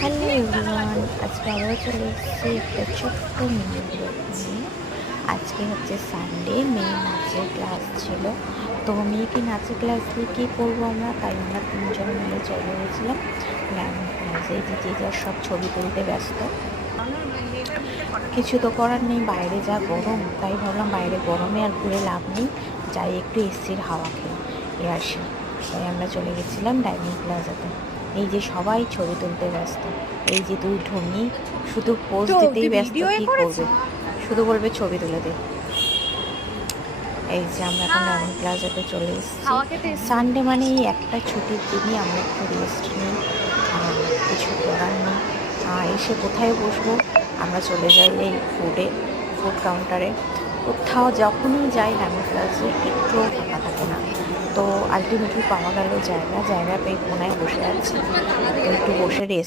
Hello everyone, আজকে আবারও চলে এসেছি একটা ছোট্ট মিনি ব্লগ নিয়ে। আজকে হচ্ছে সানডে, মেয়ে নাচের ক্লাস ছিল। তো মেয়েকে নাচের ক্লাস দিয়ে কী করবো আমরা, তাই আমরা তিনজন মিলে চলে গেছিলাম ডায়মন্ড প্লাজায়। যে যার সব ছবি তুলতে ব্যস্ত। কিছু তো করার নেই, বাইরে যা গরম, তাই ভাবলাম বাইরে গরমে আর ঘুরে লাভ নেই, যাই একটু এসির হাওয়া খেয়ে আসি। তাই আমরা চলে গেছিলাম ডায়মন্ড প্লাজাতে। এই যে সবাই ছবি তুলতে ব্যস্ত, এই যে দুই ঢুমি শুধু পোজ দিতেই ব্যস্ত, কি করবে, শুধু বলবে ছবি তুলে দে। এই যে আমরা এখন ডায়মন্ড প্লাজাতে চলে এসেছি। সানডে মানে এই একটা ছুটির দিনই আমরা একটু রেস্ট নিই, আর কিছু করার নেই। এসে কোথায় বসবো, আমরা চলে যাই এই ফুড কাউন্টারে। কোথাও যখনই যাই ডায়মন্ড প্লাজে একটুও ফাঁকা থাকে না। তো আলটিমেটলি পাওয়া গেল জায়গা পেয়ে কোনায় বসে আছি। তো একটু বসে